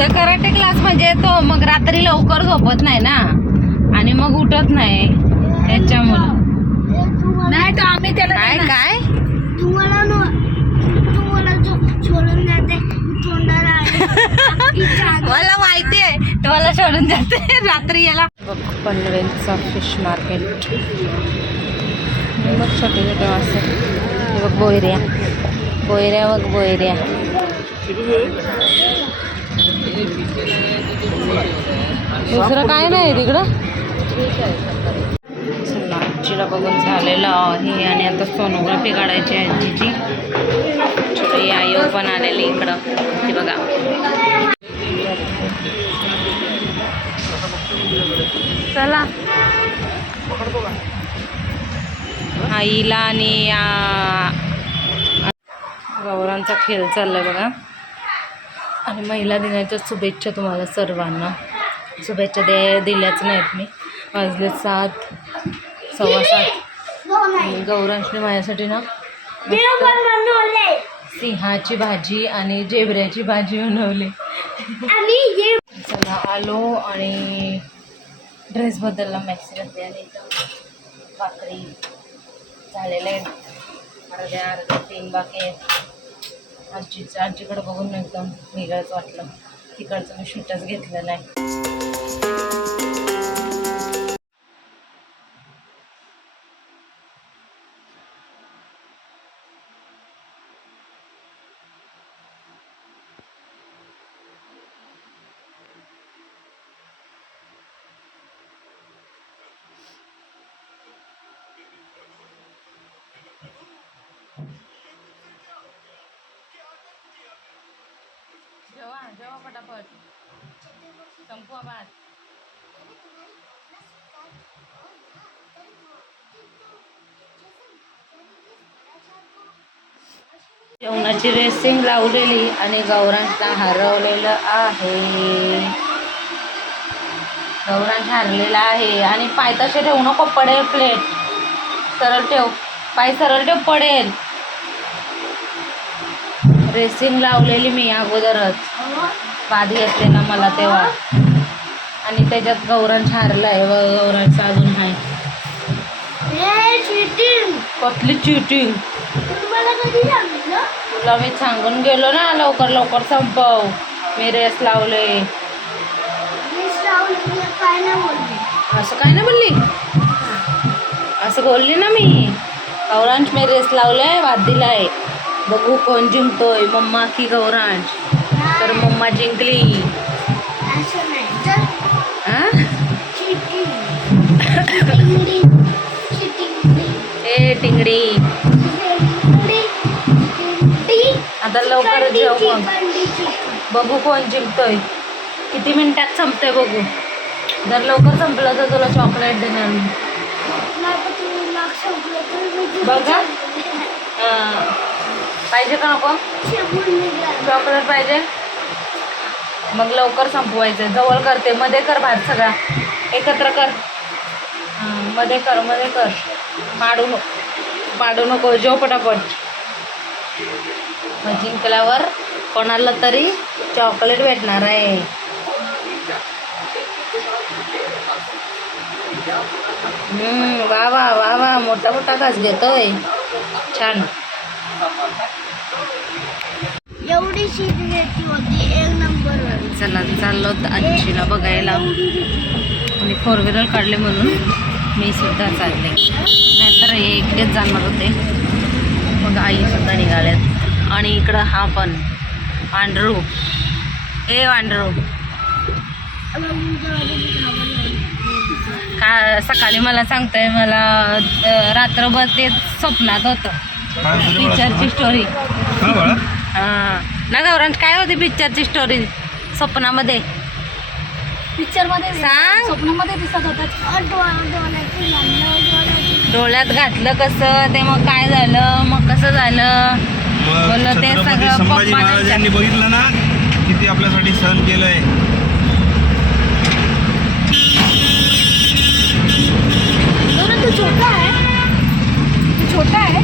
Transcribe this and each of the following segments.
उद्या karate class म्हणजे तो मग रात्री लवकर झोपत नाही ना. आणि मग उठत नाही. त्याच्यामुळं नाही तर आम्ही त्याला काय. काय? तुम्हाला सोडून जाते मला माहिती आहे. तुम्हाला सोडून जाते. रात्री याला. बघ पनवेलचा फिश मार्केट बघ छोटे छोटे मासे बघ बोयऱ्या. बोयऱ्या बघ बोयऱ्या. दुसरं काय नाही तिकडं. आजीला बघून झालेलं आहे आणि आता सोनोग्राफी काढायची आहे आजीची. छोटी आई पण आलेली इकडं. ती बघा. चला. आईला आणि या गौरांचा खेळ चाललाय बघा. आणि महिला दिनाच्या शुभेच्छा तुम्हाला सर्वांना. शुभेच्छा दे दिल्याच नाहीत मी. वाजले सात सव्वा सात. आणि गौरांशने माझ्यासाठी ना सिंहाची भाजी आणि जेबऱ्याची भाजी बनवली. चला आलो आणि ड्रेस बदलला मॅक्सी घातली आणि भाकरी झालेले अर्ध्या अर्ध्या तीन बाकी आहेत. आजीचं आजीकडं बघून एकदम वेगळंच वाटलं. तिकडचं मी शूटच घेतलेलं आहे जेवा पटापट. संपवा जेवणाची रेसिंग लावलेली आणि गौरांना हरवलेलं आहे. गौरांश हरलेला आहे. आणि पाय तसे ठेवू नको पडेल प्लेट सरळ ठेव. पाय सरळ ठेव पडेल. रेसिंग लावलेली मी अगोदरच. बाद घेतलेला मला तेव्हा. आणि त्याच्यात गौरांश हारलाय व गौरांश अजून आहे कसली चिटिंग तुला मी सांगून गेलो ना लवकर लवकर संपव. मी रेस लावले. लावलं असं काय ना बोलली? असं बोलली ना मी. गौरांश मी रेस लावलाय वाद दिलाय. बघू कोण जिंकतोय. मम्मा की गौरांश. तर मम्मा जिंकली. हा ए टिंगडी. आता लवकर जाऊ बघू कोण जिंकतोय. किती मिनिटात संपतंय बघू. जर लवकर संपलं तर तुला चॉकलेट देणार मी. बघा. पाहिजे का नको चॉकलेट पाहिजे? मग लवकर संपवायचं. जवळ करते. मध्ये कर भात सगळा. एकत्र कर. मध्ये कर मध्ये कर. पाडू नको. पाडू नको. जेव पटापट. मग जिंकल्यावर कोणाला तरी चॉकलेट भेटणार आहे. वा वा वा वा. मोठा मोठा घास घेतोय. छान. एवढी घेतली होती एक नंबर चला चाललो आजीला बघायला. आणि फोर व्हीलर काढले म्हणून मी सुद्धा चालले. नाहीतर हे एकटेच जाणार होते. मग आई सुद्धा निघाल्यात. आणि इकडं हा पण. पांढरू. ए पांढरू. का सकाळी मला सांगतोय मला रात्रभर ते स्वप्नात होतं. पिक्चरची स्टोरी हां. ना गौरांश काय होती पिक्चरची स्टोरी स्वप्नामध्ये. पिक्चरमध्ये सांग. स्वप्नामध्ये दिसत होतात डोळ्यात घातलं कसं? ते मग काय झालं? मग कसं झालं? बोललं ते छत्रपती सगळं संभाजी पप्पाने महाराजांनी बघितलं ना किती आपल्यासाठी सहन केलंय. तू छोटा आहे. तू छोटा आहे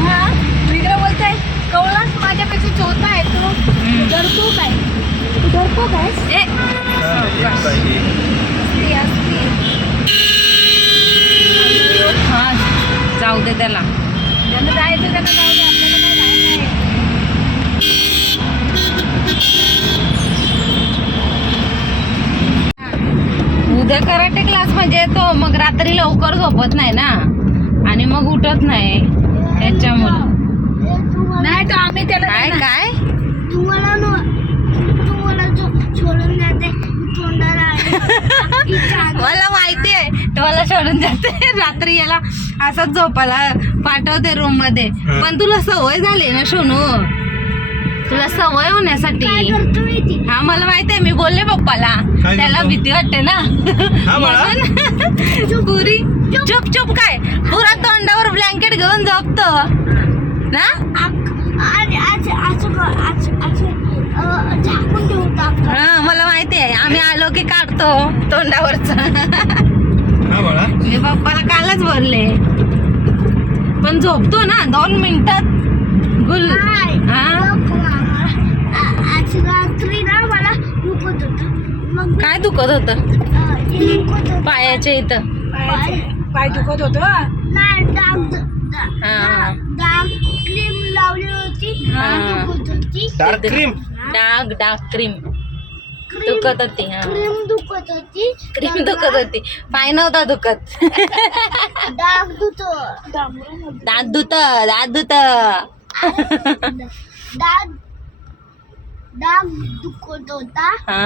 हा विग्रह बोलताय कवळाच माझ्यापेक्षा छोटा आहे तू हम्म. जर तू काय तू नको काय हा जाऊ दे त्याला त्यांना जायचं त्यांना जाऊ दे आपल्याला काय जायचं आहे उद्या कराटे क्लास म्हणजे तो मग रात्री लवकर झोपत नाही ना? आणि मग उठत नाही. त्याच्यामुळं. नाही तर आम्ही त्याला. काय तुम्हाला न- तुम्हाला जो सोडून जाते तोंडाला इच्छा आहे. मला माहिती आहे तुम्हाला सोडून जाते रात्री याला असंच झोपायला पाठवते रूममध्ये हं. पण तुला सवय झाली ना सोनू तुला सवय होण्यासाठी हा मला माहिती आहे मी बोलले पप्पाला त्याला? भीती वाटते ना हा म्हणून पुरी चुप चुप काय पुरा तोंडावर ब्लँकेट घेऊन झोपतो ना आज आज झाकून हा मला माहिती आहे. आम्ही आलो की काढतो तोंडावरच. हा बाळा. मी पप्पाला कालच बोलले. पण झोपतो ना दोन मिनिटात. गुल नाही. हा? बघ मामा, आ- आज रात्री ना मला दुखत होत. मग काय दुखत होत? अ, दुखत होतं. पायाच्या इथं. पाय दुखत होतो? डाग हा. क्रीम. दुखत होती क्रीम दुखत होती हा. क्रीम दुखत होती. क्रीम दुखत होती. पाय नव्हता दुखत. डाग दुखतो. दात दुत दात दुत डाग डाग दुखत होता. हा.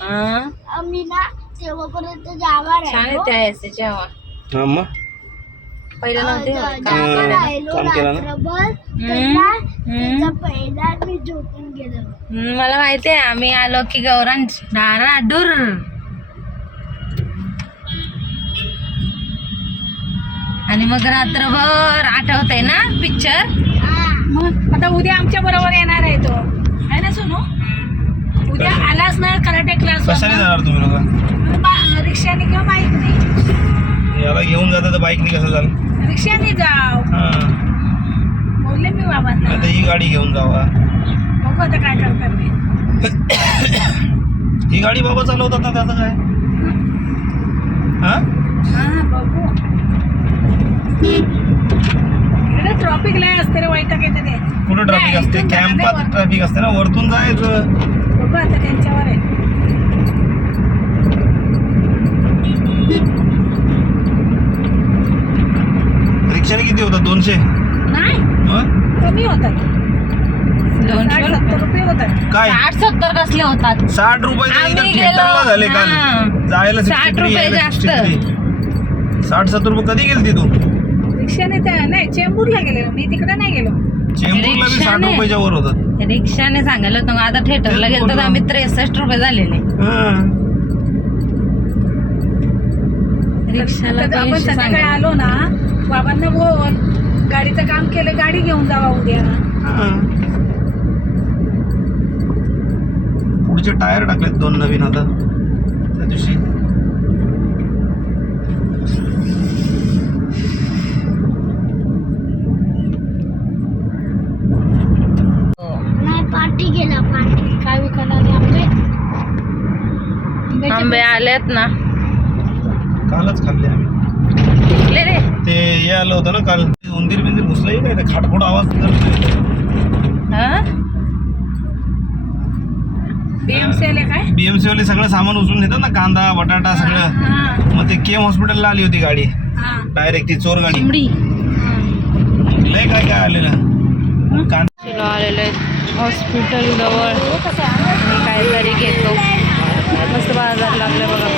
हा. आम्ही ना तेव्हापर्यंत जागा छान राहिलो एसीच्या हवा हा मग? पहिलं नव्हते काम केलं. ना? पहिला मी झोपून गेलो. मला माहिती आहे आम्ही आलो की गौरांग डारा डुर आणि मग रात्रभर आठवतंय ना पिक्चर मग आता उद्या आमच्या बरोबर येणार आहे तो. आहे ना सोनू? उद्या आलाच ना कराटे क्लास कशाने जाणार तुम्ही लोक? रिक्षाने किंवा बाईकने? याला घेऊन जाता तर बाईकने कसं झालं रिक्षाने जाव. हा. बोलले मी बाबांना तर ही गाडी घेऊन जावा. बघू आता काय करतात ते ही गाडी बाबा चालवतात ना त्याचं काय? हा? हा बघू. इकडे ट्रॉफिक लाय असते रे वैताग येते ते. कुठं ट्रॅफिक नाही, असते? इथून जाणार नाही कॅम्पात वरती. ट्रॅफिक असते ना वरतून जायचं. बघू आता त्यांच्यावर आहे. रिक्षाने किती होतात दोनशे नाही मग कमी होतात दोनशे साठ सत्तर रुपये होतात काय साठ सत्तर कसले होतात साठ रुपये आम्ही गेलो. झाले काल हा. जायला साठ 63, रुपये यायला जास्त. 63. साठ सत्तर रुपये कधी गेलती तू रिक्षाने त्या नाही चेंबूरला गेलेलो मी तिकडे नाही गेलो चेंबूरला बी साठ रिक्षाने? रुपयाच्या वर होतात रिक्षाने सांगायला होतं मग आता थिएटरला गेलो तर. आम्ही त्रेसष्ट रुपये झालेले हा. रिक्षाला आपण संध्याकाळी. आलो ना बाबांना बोल गाडीचं काम केलं गाडी घेऊन जावा उद्या. पुढचे टायर टाकलेत दोन नवीन आता. त्या दिवशी. नाही पार्टी गेला पार्टी काय आहे आंबे? आलेत ना. कालच खाल्ले आम्ही. ते हे आलं होतं ना काल. उंदीर बिंदीर घुसलं काय? ते खाटखोड आवाज. हा? बीएमसी वाले सगळं सामान उचलून नेतात ना कांदा बटाटा सगळं. मग ते केम हॉस्पिटलला आली होती गाडी. हा. डायरेक्ट ती चोर गाडी लय काय काय आलेलं. कांदा चलो आलेलो हॉस्पिटल जवळ. काहीतरी घेतो. मस्त बाजार लागले बघा.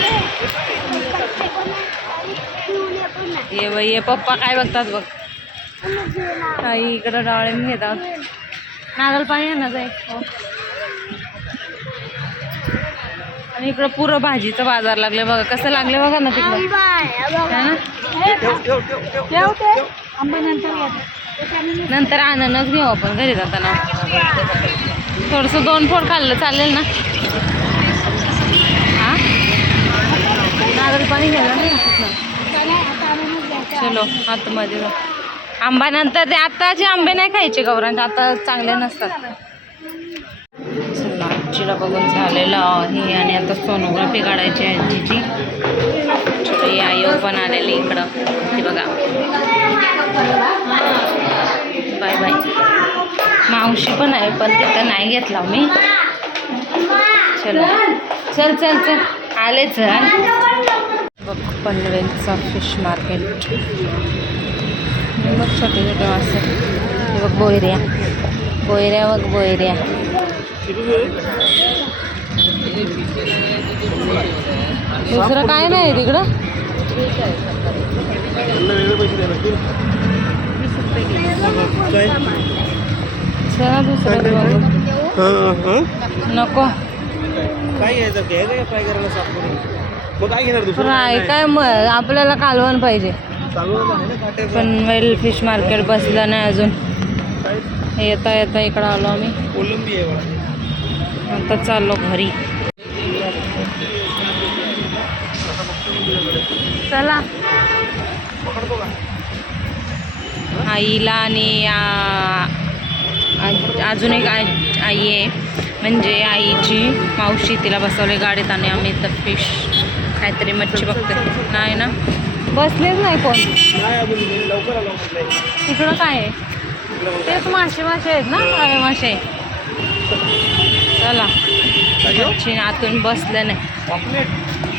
नाही ये बाई ये पप्पा काय बघतात बघ. काही इकडं डाळिंब घेतात नारळ पाणी आहे ना जाय आणि इकडं पुरं भाजीचं बाजार लागले बघा. कसं लागले बघा ना तिकडं. है ना? नंतर अननस घेऊ आपण घरी जाताना. थोडंसं दोन फोड खाल्लं चालेल ना? हा? नारळ पाणी घ्यायला नाही. चलो आतमध्ये जाऊ आंबा नंतर ते आत्ताचे आंबे नाही खायचे गौरांचे आता चांगले नसतात. चला आजीला बघून झालेलं आहे आणि आता सोनोग्राफी काढायची आहे आजीची. आई पण आलेली इकडं. ती बघा. Bye bye. मावशी पण आहे पण तिथं नाही घेतला मी. चलो. चल चल चल. आले चल बघ पनवेलचा फिश मार्केट बघ छोटे छोटे मासे. बघ बोयऱ्या. बोयऱ्या बघ बोयऱ्या. दुसरं काय नाही तिकडं? चला दुसरं बघू नको. काय घ्यायचं घ्यायचं काय करायला साफ करून मग काय घेणार दुसरं? फ्राय काय मग आपल्याला कालवण पाहिजे. काट्याचं पनवेल फिश मार्केट बसलं नाही अजून. येता येता इकडं आलो आम्ही. कोलंबी आता चाललो घरी. चला. आईला आणि अजून एक आई आई आहे. म्हणजे आईची मावशी तिला बसवले गाडीत आणि आम्ही तर फिश काहीतरी मच्छी बघते नाही ना? बसलेच नाही कोण. तिकडं काय आहे? तेच मासे मासे आहेत ना? काळे मासे. चला. मच्छी आतून बसलं नाही.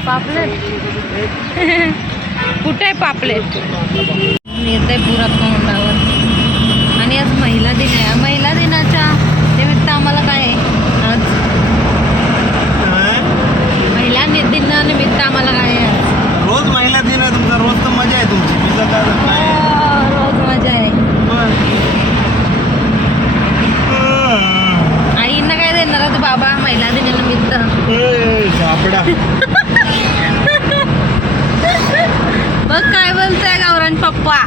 पॉपलेट. कुठे आहे पापलेट? येते पुरा तोंडावर. आणि आज महिला दिन आहे. महिला दिनाच्या निमित्त आम्हाला काय आहे? आज? महिला नि- दिनानिमित्त आम्हाला काय? रोज महिला दिन आहे तुमचा रोज तर मजा आहे तुमची. तुझं काय नाही हो, रोज मजा आहे. आईंना काय देणार होतं बाबा? महिला दिनानिमित्त. सापडा बघ काय बोलतोय गौरांग पप्पा.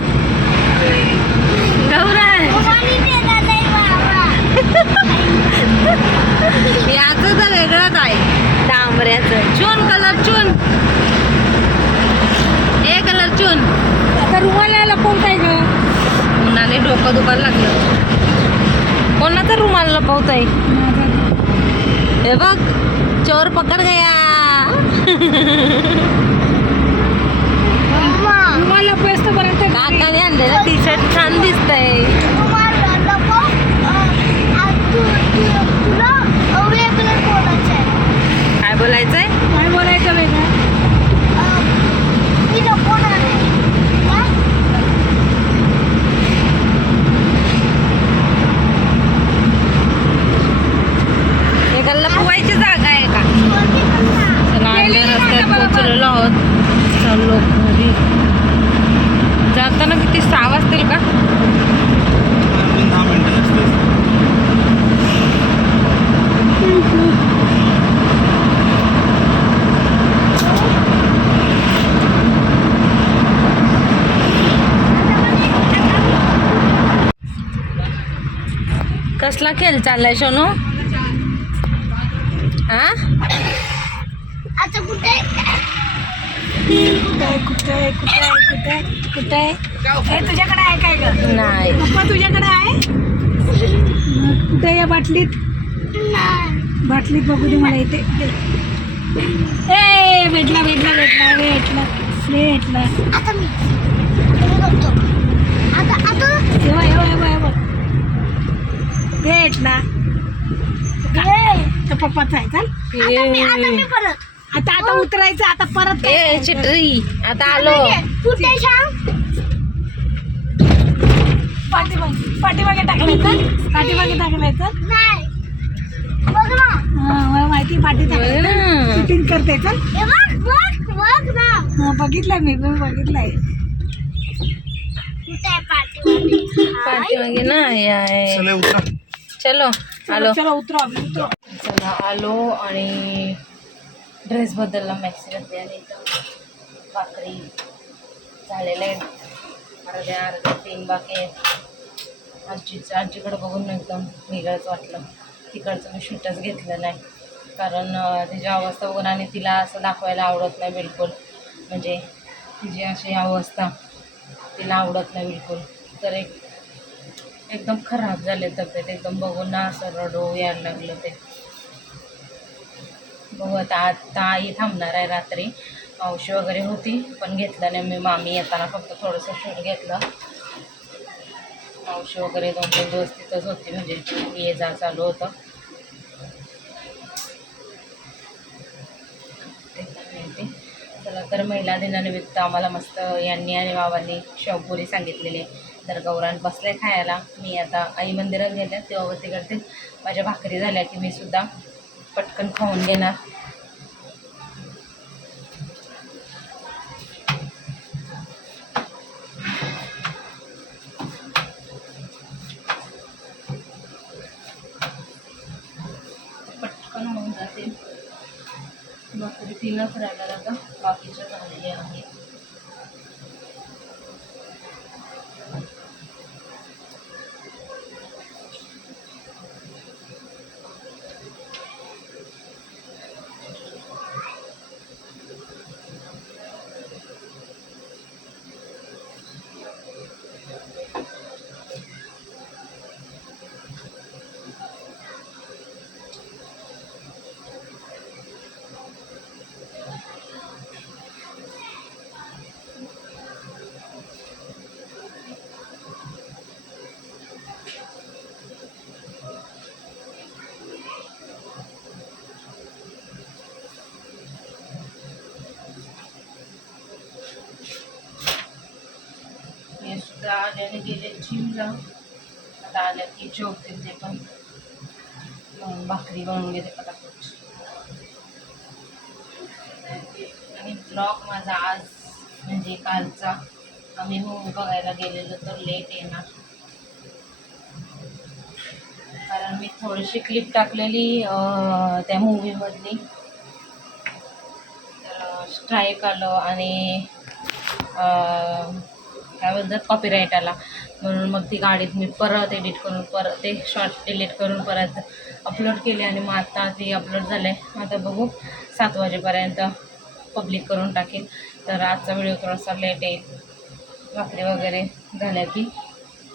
गौरांग कोणी नेला नाही बाबा याचं तर वेगळंच आहे डांबऱ्याचं चून कलर चून ए कलर चून आता रुमाला लपवताय ग उन्हाने डोकं दुखायला लागलं कोणाचा रुमाल लपवताय हे बघ चोर पकड गया रुमाल लपवेस पर्यंत काकाने आणलेलं टी शर्ट छान दिसतंय तुम्हाला नको अं, आ, तू- तू- तुला अं, वेगळं बोलायचं आहे काय बोलायचंय काय बोलायचं वेगळं अं, मी नको ना हा? हे लपवायची जागा आहे का कोणी कसा? चला आम्ही रस्त्यात पोचलेलो आहोत चाललो घरी जाताना किती सहा वाजतील का अजून दहा मिनिटं असते कसला खेळ चाललाय सोनू? हा आता कुठे? कुठे कुठे कुठे कुठे कुठे हे तुझ्याकडे आहे काय ग? नाही. पप्पा तुझ्याकडे आहे? कुठे या बाटलीत? नाही. बाटलीत बघू दे मला इथे. ए भेटला भेटला भेटला भेटला भेटला. आता मी. आता भेटला ए, तर पप्पाचा आहे चल. आता मी आता मी परत. आता आता उतरायचं आता परत ए? चिटरी. आता आलो. कुठे सांग पाठीमागे पाठीमागे टाकलाय तर? पाठीमागे टाकलाय तर? नाही. बघ ना. हा, मला माहिती पाठी टाकलाय हम्म. शूटिंग करते चल. हे बघ बघ बघ ना. हा, बघितलंय मी पण बघितलंय. कुठे आहे पाठी पाठीमागे नाही आहे. चले आलो. चला उतरा उतरा. चला आलो आणि ड्रेस बदलला मॅक्सिमम आणि भाकरी झालेलं आहे अर्ध्या अर्ध्या तीन बाकी आहेत. आजीचं आजीकडं बघून एकदम वेगळंच वाटलं. तिकडचं मी शूटच घेतलं नाही. कारण तिची अवस्था बघून आणि तिला असं दाखवायला आवडत नाही बिलकुल. म्हणजे तिची अशी अवस्था तिला आवडत नाही बिलकुल. तर एक एकदम खराब झाले तब्येत एकदम बघून ना असं रडू यायला लागलं ते. बघू आता आता आई थांबणार आहे रात्री. मावशी वगैरे होती पण घेतलं नाही. मी मामी येताना फक्त थोडंसं शूट घेतलं. मावशी वगैरे दोन तीन दिवस तिथंच होती म्हणजे ये जा चालू होतं. चला तर महिला दिनानिमित्त आम्हाला मस्त यांनी आणि बाबांनी शेवपुरी सांगितलेली आहे. तर गौरान बसले खायला. मी आता आई मंदिरात गेल्या तेव्हावरती करते माझ्या भाकरी झाल्या की मी सुद्धा पटकन खाऊन घेणार. आल्याने गेले जिमला आता आल्या की जेवतील ते पण. मग भाकरी बनवून घेते पटापट. आणि ब्लॉग माझा आज म्हणजे कालचा. आम्ही मूवी बघायला गेलेलो तर लेट येणार. कारण मी थोडीशी क्लिप टाकलेली त्या मूवीमधली तर स्ट्राईक आलं आणि त्याबद्दल कॉपीराईट आला म्हणून मग ती गाडीत मी परत एडिट करून परत ते शॉर्ट डिलीट करून परत अपलोड केली आणि मग आता ती अपलोड झाले आता बघू सात वाजेपर्यंत पब्लिक करून टाकेल तर आजचा व्हिडिओ थोडासा लेट येईल भाकरी वगैरे झाल्या की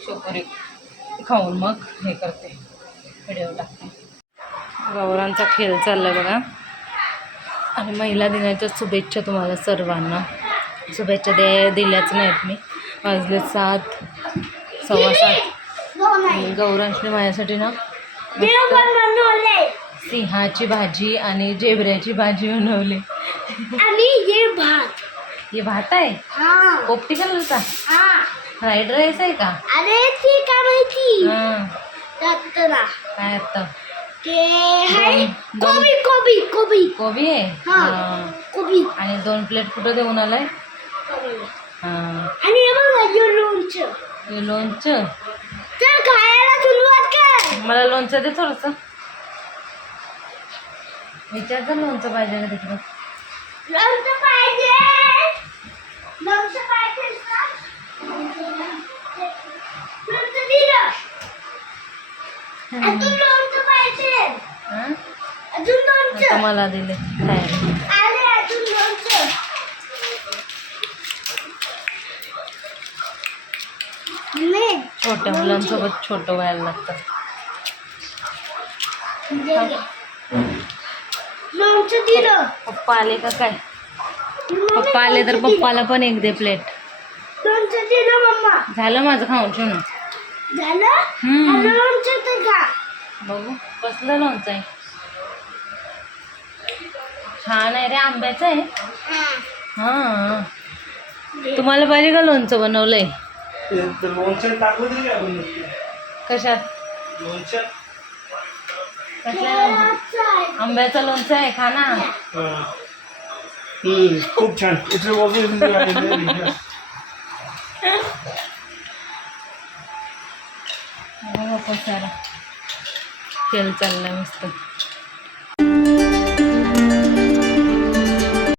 शोपुरी खाऊन मग हे करते. व्हिडिओ टाकते. गौरांचा खेळ चालला बघा. आणि महिला दिनाच्या शुभेच्छा तुम्हाला सर्वांना. शुभेच्छा दे दिल्याच नाहीत मी. वाजले सात सव्वा सात. गौरांशने माझ्यासाठी ना सिंहाची भाजी आणि जेबऱ्याची भाजी बनवली. आणि हे भात. हे भात आहे? हा. पोपटी कलरचा हा. फ्राईड राईस आहे का? अरे ती काय माहिती? हां. काय आता? कोबी कोबी कोबी. कोबी आहे. कोबी. आणि दोन प्लेट कुठं देऊन आलाय? आणि हे बघ हे लोणचं. हे लोणचं? तर खायला सुरुवात कर. मला लोणचं दे थोडंसं. विचार जर लोणचं पाहिजे का तिकडं? लोणचं पाहिजे. लोणचं पाहिजे का? लोणचं दिलं. अजून लोणचं पाहिजे. हां? अजून आता लोणचं मला दिले खायला अरे अजून लोणचं नाही छोट्या मुलांसोबत छोटं व्हायला लागतं. पप्पा आले का काय? पप्पा आले तर पप्पाला पण एक दे प्लेट झालं माझं खाऊन ठेवून बघू कसलं लोणचं आहे. छान आहे रे आंब्याचं आहे. हां. तुम्हाला पाहिजे का लोणचं बनवलंय? लोणचं टाकलं तरी काय होईल? कशात लोणचं कसल्या लोणचं? आंब्याचं लोणचं आहे खा ना. हम्म, खूप छान इथे बघू तेल चाललंय मस्त